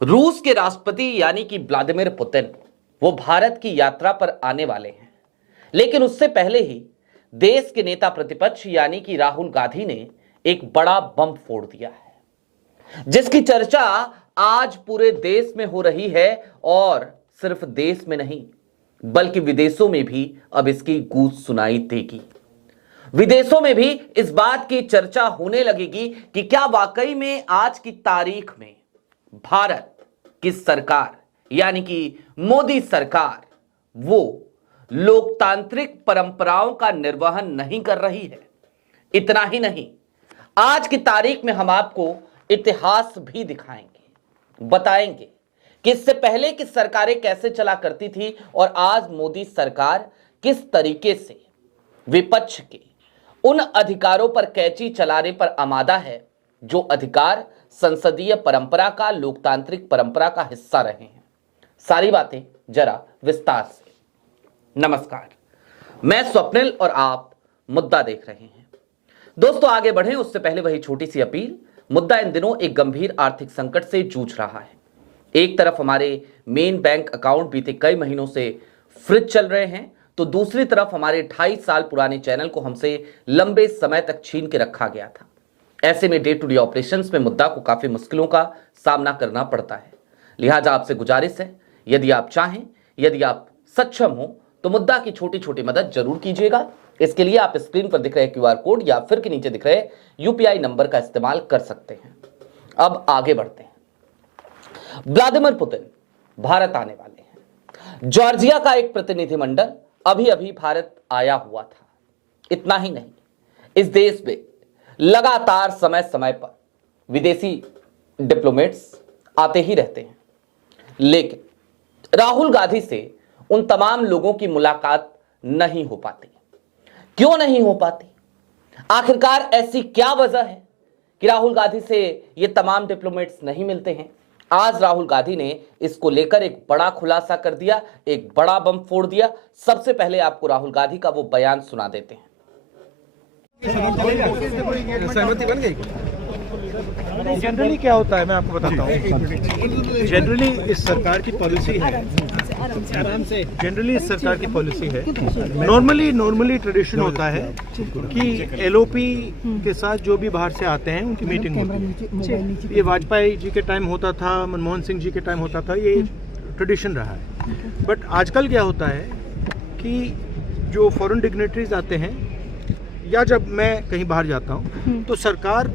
रूस के राष्ट्रपति यानी कि व्लादिमीर पुतिन वो भारत की यात्रा पर आने वाले हैं, लेकिन उससे पहले ही देश के नेता प्रतिपक्ष यानी कि राहुल गांधी ने एक बड़ा बम फोड़ दिया है, जिसकी चर्चा आज पूरे देश में हो रही है और सिर्फ देश में नहीं बल्कि विदेशों में भी अब इसकी गूंज सुनाई देगी। विदेशों में भी इस बात की चर्चा होने लगेगी कि क्या वाकई में आज की तारीख में भारत की सरकार यानी कि मोदी सरकार वो लोकतांत्रिक परंपराओं का निर्वहन नहीं कर रही है। इतना ही नहीं, आज की तारीख में हम आपको इतिहास भी दिखाएंगे, बताएंगे कि इससे पहले की सरकारें कैसे चला करती थी और आज मोदी सरकार किस तरीके से विपक्ष के उन अधिकारों पर कैंची चलाने पर आमादा है जो अधिकार संसदीय परंपरा का, लोकतांत्रिक परंपरा का हिस्सा रहे हैं। सारी बातें जरा विस्तार से। नमस्कार, मैं स्वप्निल और आप मुद्दा देख रहे हैं। दोस्तों, आगे बढ़ें उससे पहले वही छोटी सी अपील। मुद्दा इन दिनों एक गंभीर आर्थिक संकट से जूझ रहा है। एक तरफ हमारे मेन बैंक अकाउंट बीते कई महीनों से फ्रीज चल रहे हैं, तो दूसरी तरफ हमारे 28 साल पुराने चैनल को हमसे लंबे समय तक छीन के रखा गया था। ऐसे में डे टू डे ऑपरेशंस में मुद्दा को काफी मुश्किलों का सामना करना पड़ता है। लिहाजा आपसे गुजारिश है, यदि आप चाहें, यदि आप सक्षम हो तो मुद्दा की छोटी छोटी मदद जरूर कीजिएगा। इसके लिए आप स्क्रीन पर दिख रहे क्यूआर कोड या फिर के नीचे दिख रहे यूपीआई नंबर का इस्तेमाल कर सकते हैं। अब आगे बढ़ते हैं। व्लादिमीर पुतिन भारत आने वाले हैं। जॉर्जिया का एक प्रतिनिधिमंडल अभी अभी भारत आया हुआ था। इतना ही नहीं, इस देश में लगातार समय समय पर विदेशी डिप्लोमेट्स आते ही रहते हैं, लेकिन राहुल गांधी से उन तमाम लोगों की मुलाकात नहीं हो पाती। क्यों नहीं हो पाती? आखिरकार ऐसी क्या वजह है कि राहुल गांधी से ये तमाम डिप्लोमेट्स नहीं मिलते हैं? आज राहुल गांधी ने इसको लेकर एक बड़ा खुलासा कर दिया, एक बड़ा बम फोड़ दिया। सबसे पहले आपको राहुल गांधी का वो बयान सुना देते हैं। सहमति बन गई। जनरली क्या होता है मैं आपको बताता हूँ। जनरली इस सरकार की पॉलिसी है, जनरली इस सरकार की पॉलिसी है, नॉर्मली ट्रेडिशन होता है कि एलओपी के साथ जो भी बाहर से आते हैं उनकी मीटिंग होती है। ये वाजपेयी जी के टाइम होता था, मनमोहन सिंह जी के टाइम होता था, ये ट्रेडिशन रहा है। बट आजकल क्या होता है कि जो फॉरेन डिग्नेटरीज आते हैं या जब मैं कहीं बाहर जाता हूँ तो सरकार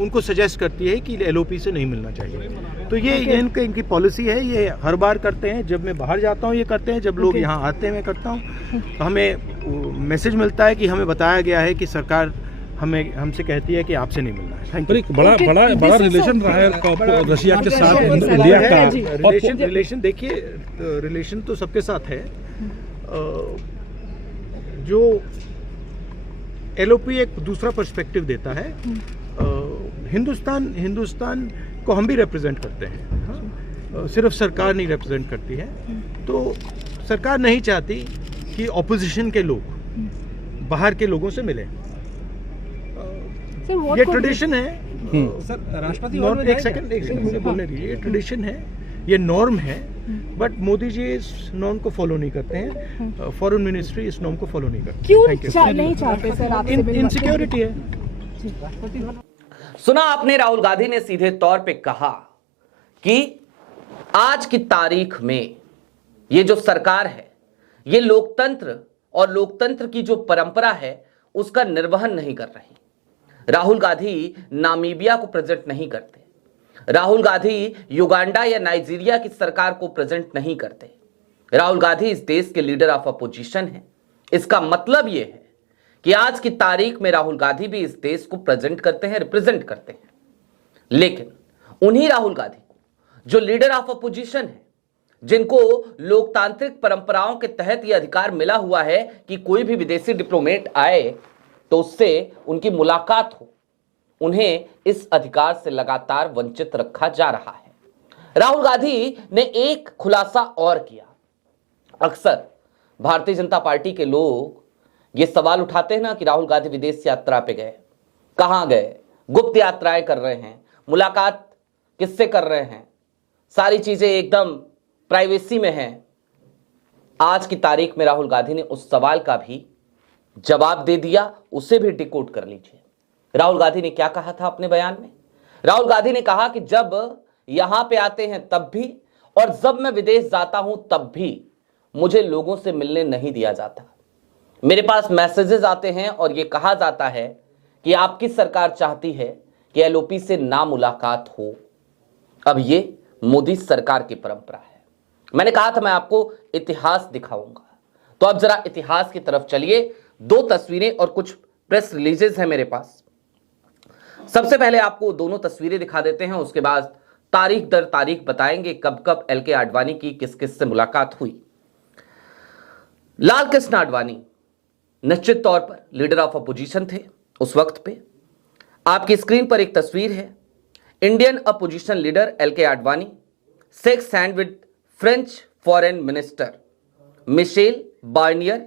उनको सजेस्ट करती है कि एलओपी से नहीं मिलना चाहिए। तो ये इनकी पॉलिसी है, ये हर बार करते हैं। जब मैं बाहर जाता हूँ ये करते हैं, जब लोग यहाँ आते हैं मैं करता हूँ। तो हमें मैसेज मिलता है कि हमें बताया गया है कि सरकार हमसे कहती है कि आपसे नहीं मिलना है। पर एक बड़ा रिलेशन रहा है रशिया के साथ इंडिया का। रिलेशन देखिए, रिलेशन तो सबके साथ है। जो एलओपी एक दूसरा पर्सपेक्टिव देता है। हिंदुस्तान को हम भी रिप्रेजेंट करते हैं, सिर्फ सरकार नहीं रिप्रेजेंट करती है। तो सरकार नहीं चाहती कि ऑपोजिशन के लोग बाहर के लोगों से मिलें। ये ट्रेडिशन है। सर, राष्ट्रपति एक सेकंड मुझे बोलने दीजिए। ये ट्रेडिशन है, ये नॉर्म है, बट मोदी जी इस नॉर्म को फॉलो नहीं करते हैं। फॉरेन मिनिस्ट्री इस नॉर्म को फॉलो नहीं करती। क्यों नहीं चाहते सर? आप इनसिक्योरिटी है। सुना आपने, राहुल गांधी ने सीधे तौर पे कहा कि आज की तारीख में ये जो सरकार है ये लोकतंत्र और लोकतंत्र की जो परंपरा है उसका निर्वहन नहीं कर रही। राहुल गांधी नामीबिया को प्रेजेंट नहीं करते, राहुल गांधी युगांडा या नाइजीरिया की सरकार को प्रेजेंट नहीं करते। राहुल गांधी इस देश के लीडर ऑफ अपोजिशन हैं। इसका मतलब यह है कि आज की तारीख में राहुल गांधी भी इस देश को प्रेजेंट करते हैं, रिप्रेजेंट करते हैं। लेकिन उन्हीं राहुल गांधी को जो लीडर ऑफ अपोजिशन है, जिनको लोकतांत्रिक परंपराओं के तहत यह अधिकार मिला हुआ है कि कोई भी विदेशी डिप्लोमेट आए तो उससे उनकी मुलाकात हो, उन्हें इस अधिकार से लगातार वंचित रखा जा रहा है। राहुल गांधी ने एक खुलासा और किया। अक्सर भारतीय जनता पार्टी के लोग ये सवाल उठाते हैं ना कि राहुल गांधी विदेश यात्रा पे गए, कहां गए, गुप्त यात्राएं कर रहे हैं, मुलाकात किससे कर रहे हैं, सारी चीजें एकदम प्राइवेसी में हैं। आज की तारीख में राहुल गांधी ने उस सवाल का भी जवाब दे दिया, उसे भी डिकोड कर लीजिए। राहुल गांधी ने क्या कहा था अपने बयान में? राहुल गांधी ने कहा कि जब यहां पे आते हैं तब भी और जब मैं विदेश जाता हूं तब भी मुझे लोगों से मिलने नहीं दिया जाता। मेरे पास मैसेजेस आते हैं और यह कहा जाता है कि आपकी सरकार चाहती है कि एलओपी से ना मुलाकात हो। अब ये मोदी सरकार की परंपरा है। मैंने कहा था मैं आपको इतिहास दिखाऊंगा, तो अब जरा इतिहास की तरफ चलिए। 2 तस्वीरें और कुछ प्रेस रिलीजेस हैं मेरे पास। सबसे पहले आपको दोनों तस्वीरें दिखा देते हैं, उसके बाद तारीख दर तारीख बताएंगे कब कब एलके आडवाणी की किस किस से मुलाकात हुई। लाल कृष्ण आडवाणी निश्चित तौर पर लीडर ऑफ अपोजिशन थे उस वक्त पे। आपकी स्क्रीन पर एक तस्वीर है। Indian opposition leader L K Advani shakes hand with French foreign minister Michel Barnier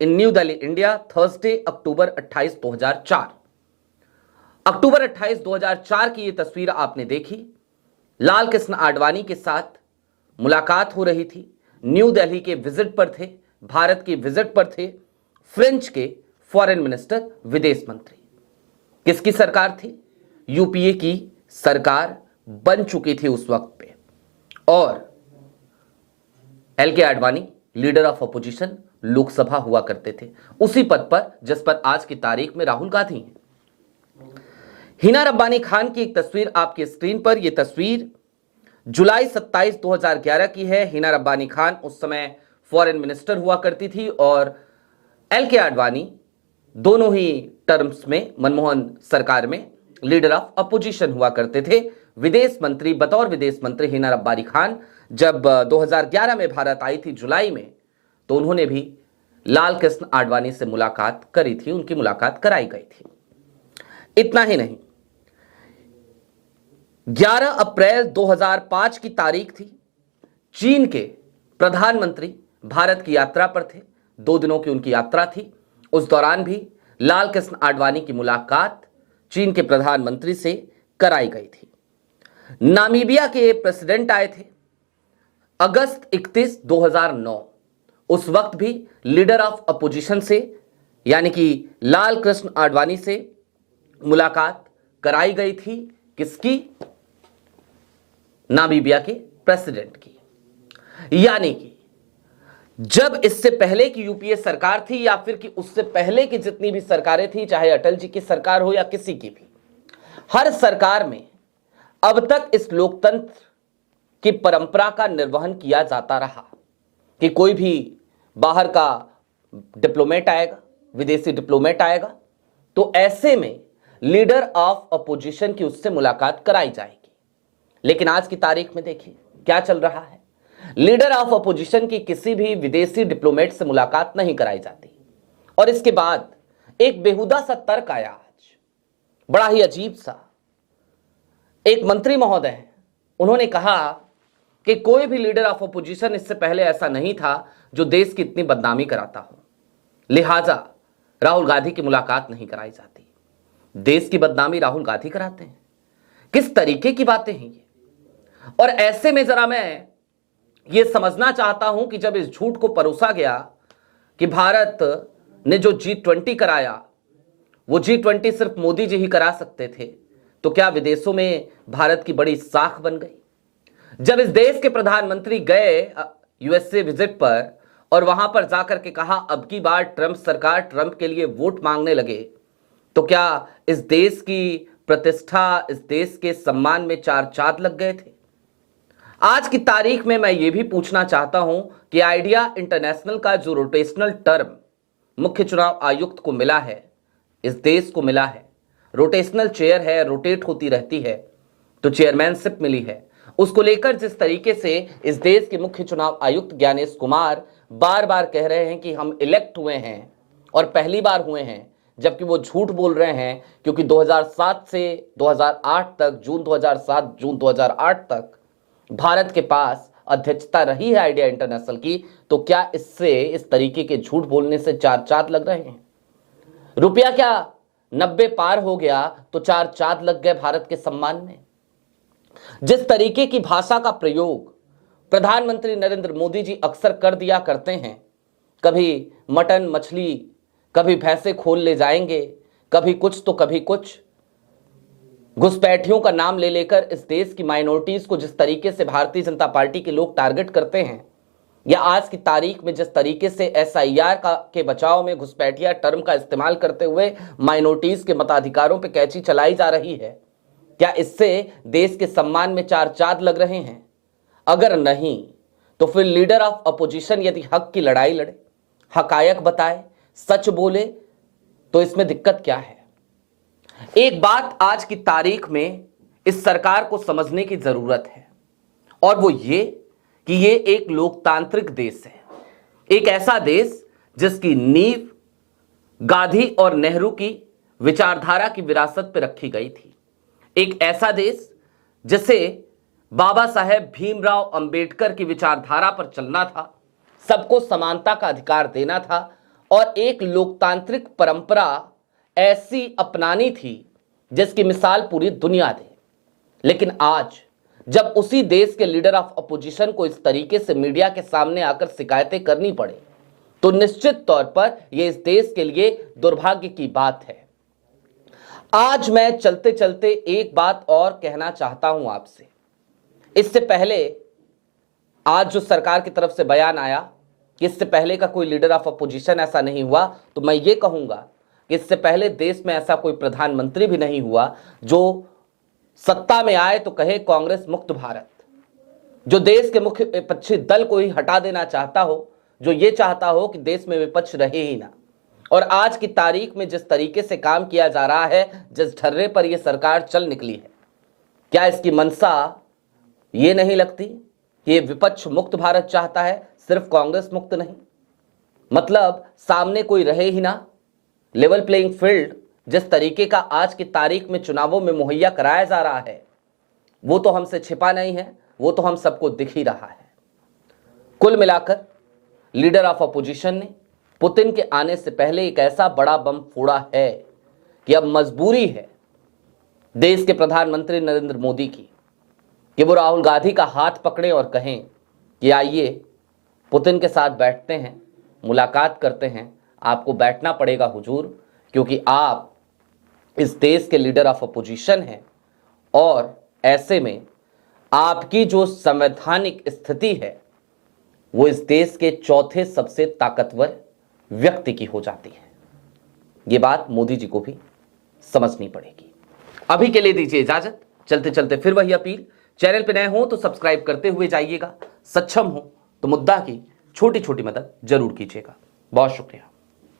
in New Delhi, India, Thursday October 28, 2004। October 28, 2004 की यह तस्वीर आपने देखी। लाल कृष्ण आडवाणी के साथ मुलाकात हो रही थी। न्यू दिल्ली के विजिट पर थे, भारत की विजिट पर थे फ्रेंच के फॉरेन मिनिस्टर, विदेश मंत्री। किसकी सरकार थी? यूपीए की सरकार बन चुकी थी उस वक्त पे, और L K Advani leader of opposition Lok Sabha हुआ करते थे, उसी पद पर जिस पर आज की तारीख में राहुल गांधी हैं। हिना रब्बानी खान की एक तस्वीर आपकी स्क्रीन पर। यह तस्वीर जुलाई 27, 2011 की है। हिना रब्बानी खान उस समय फॉरेन मिनिस्टर हुआ करती थी और एलके आडवाणी दोनों ही टर्म्स में मनमोहन सरकार में लीडर ऑफ अपोजिशन हुआ करते थे। विदेश मंत्री, बतौर विदेश मंत्री हिना रब्बानी खान जब 2011 में भारत आई थी जुलाई में, तो उन्होंने भी लाल कृष्ण आडवाणी से मुलाकात करी थी, उनकी मुलाकात कराई गई थी। इतना ही नहीं, 11 अप्रैल 2005 की तारीख थी। चीन के प्रधानमंत्री भारत की यात्रा पर थे, 2 दिनों की उनकी यात्रा थी। उस दौरान भी लाल कृष्ण आडवाणी की मुलाकात चीन के प्रधानमंत्री से कराई गई थी। नामीबिया के प्रेसिडेंट आए थे अगस्त 31, 2009। उस वक्त भी लीडर ऑफ अपोजिशन से यानी कि लाल कृष्ण आडवाणी से मुलाकात कराई गई थी। किसकी? नामीबिया के प्रेसिडेंट की। यानी कि जब इससे पहले की यूपीए सरकार थी या फिर कि उससे पहले की जितनी भी सरकारें थी, चाहे अटल जी की सरकार हो या किसी की भी, हर सरकार में अब तक इस लोकतंत्र की परंपरा का निर्वहन किया जाता रहा कि कोई भी बाहर का डिप्लोमेट आएगा, विदेशी डिप्लोमेट आएगा, तो ऐसे में लीडर ऑफ अपोजिशन की उससे मुलाकात कराई जाएगी। लेकिन आज की तारीख में देखिए क्या चल रहा है। लीडर ऑफ अपोजिशन की किसी भी विदेशी डिप्लोमेट से मुलाकात नहीं कराई जाती। और इसके बाद एक बेहुदा सा तर्क आया आज, बड़ा ही अजीब सा। एक मंत्री महोदय हैं, उन्होंने कहा कि कोई भी लीडर ऑफ अपोजिशन इससे पहले ऐसा नहीं था जो देश की इतनी बदनामी कराता हो, लिहाजा राहुल गांधी की मुलाकात नहीं कराई जाती। देश की बदनामी राहुल गांधी कराते हैं? किस तरीके की बातें हैं ये? और ऐसे में जरा मैं ये समझना चाहता हूं कि जब इस झूठ को परोसा गया कि भारत ने जो G20 कराया वो G20 सिर्फ मोदी जी ही करा सकते थे, तो क्या विदेशों में भारत की बड़ी साख बन गई? जब इस देश के प्रधानमंत्री गए यूएसए विजिट पर और वहां पर जाकर के कहा अब की बार ट्रंप सरकार, ट्रंप के लिए वोट मांगने लगे, तो क्या इस देश की प्रतिष्ठा, इस देश के सम्मान में 4 चांद लग गए थे? आज की तारीख में मैं ये भी पूछना चाहता हूं कि आइडिया इंटरनेशनल का जो रोटेशनल टर्म मुख्य चुनाव आयुक्त को मिला है, इस देश को मिला है, रोटेशनल चेयर है, रोटेट होती रहती है, तो चेयरमैनशिप मिली है, उसको लेकर जिस तरीके से इस देश के मुख्य चुनाव आयुक्त ज्ञानेश कुमार बार बार कह रहे हैं कि हम इलेक्ट हुए हैं और पहली बार हुए हैं, जबकि वो झूठ बोल रहे हैं, क्योंकि 2007 से 2008 तक, जून 2007 जून 2008 तक भारत के पास अध्यक्षता रही है आइडिया इंटरनेशनल की, तो क्या इससे, इस तरीके के झूठ बोलने से 4 चांद लग रहे हैं? रुपया क्या 90 पार हो गया तो 4 चांद लग गए भारत के सम्मान में? जिस तरीके की भाषा का प्रयोग प्रधानमंत्री नरेंद्र मोदी जी अक्सर कर दिया करते हैं, कभी मटन मछली, कभी भैंसे खोल ले जाएंगे, कभी कुछ तो कभी कुछ, घुसपैठियों का नाम ले लेकर इस देश की माइनॉरिटीज को जिस तरीके से भारतीय जनता पार्टी के लोग टारगेट करते हैं, या आज की तारीख में जिस तरीके से SIR के बचाव में घुसपैठिया टर्म का इस्तेमाल करते हुए माइनॉरिटीज के मताधिकारों पर कैंची चलाई जा रही है, क्या इससे देश के सम्मान में चार चांद लग रहे हैं? अगर नहीं तो फिर लीडर ऑफ अपोजिशन यदि हक की लड़ाई लड़े, हकायक बताए, सच बोले, तो इसमें दिक्कत क्या है? एक बात आज की तारीख में इस सरकार को समझने की जरूरत है, और वो ये कि ये एक लोकतांत्रिक देश है, एक ऐसा देश जिसकी नींव गांधी और नेहरू की विचारधारा की विरासत पर रखी गई थी, एक ऐसा देश जिसे बाबा साहेब भीमराव अंबेडकर की विचारधारा पर चलना था, सबको समानता का अधिकार देना था और एक लोकतांत्रिक परंपरा ऐसी अपनानी थी जिसकी मिसाल पूरी दुनिया दे। लेकिन आज जब उसी देश के लीडर ऑफ अपोजिशन को इस तरीके से मीडिया के सामने आकर शिकायतें करनी पड़े, तो निश्चित तौर पर यह इस देश के लिए दुर्भाग्य की बात है। आज मैं चलते चलते एक बात और कहना चाहता हूं आपसे। इससे पहले आज जो सरकार की तरफ से बयान आया कि इससे पहले का कोई लीडर ऑफ अपोजिशन ऐसा नहीं हुआ, तो मैं ये कहूंगा कि इससे पहले देश में ऐसा कोई प्रधानमंत्री भी नहीं हुआ जो सत्ता में आए तो कहे कांग्रेस मुक्त भारत, जो देश के मुख्य विपक्षी दल को ही हटा देना चाहता हो, जो ये चाहता हो कि देश में विपक्ष रहे ही ना। और आज की तारीख में जिस तरीके से काम किया जा रहा है, जिस ढर्रे पर यह सरकार चल निकली है, क्या इसकी मंशा ये नहीं लगती कि ये विपक्ष मुक्त भारत चाहता है, सिर्फ कांग्रेस मुक्त नहीं? मतलब सामने कोई रहे ही ना, लेवल प्लेइंग फील्ड जिस तरीके का आज की तारीख में चुनावों में मुहैया कराया जा रहा है, वो तो हमसे छिपा नहीं है, वो तो हम सबको दिख ही रहा है। कुल मिलाकर लीडर ऑफ अपोजिशन ने पुतिन के आने से पहले एक ऐसा बड़ा बम फोड़ा है कि अब मजबूरी है देश के प्रधानमंत्री नरेंद्र मोदी की कि वो राहुल गांधी का हाथ पकड़े और कहें कि आइए पुतिन के साथ बैठते हैं, मुलाकात करते हैं। आपको बैठना पड़ेगा हुजूर, क्योंकि आप इस देश के लीडर ऑफ अपोजिशन हैं और ऐसे में आपकी जो संवैधानिक स्थिति है वो इस देश के चौथे सबसे ताकतवर व्यक्ति की हो जाती है। ये बात मोदी जी को भी समझनी पड़ेगी। अभी के लिए दीजिए इजाजत, चलते चलते फिर वही अपील, चैनल पे नए हो तो सब्सक्राइब करते हुए जाइएगा, सक्षम हो तो मुद्दा की छोटी छोटी मदद जरूर कीजिएगा। बहुत शुक्रिया।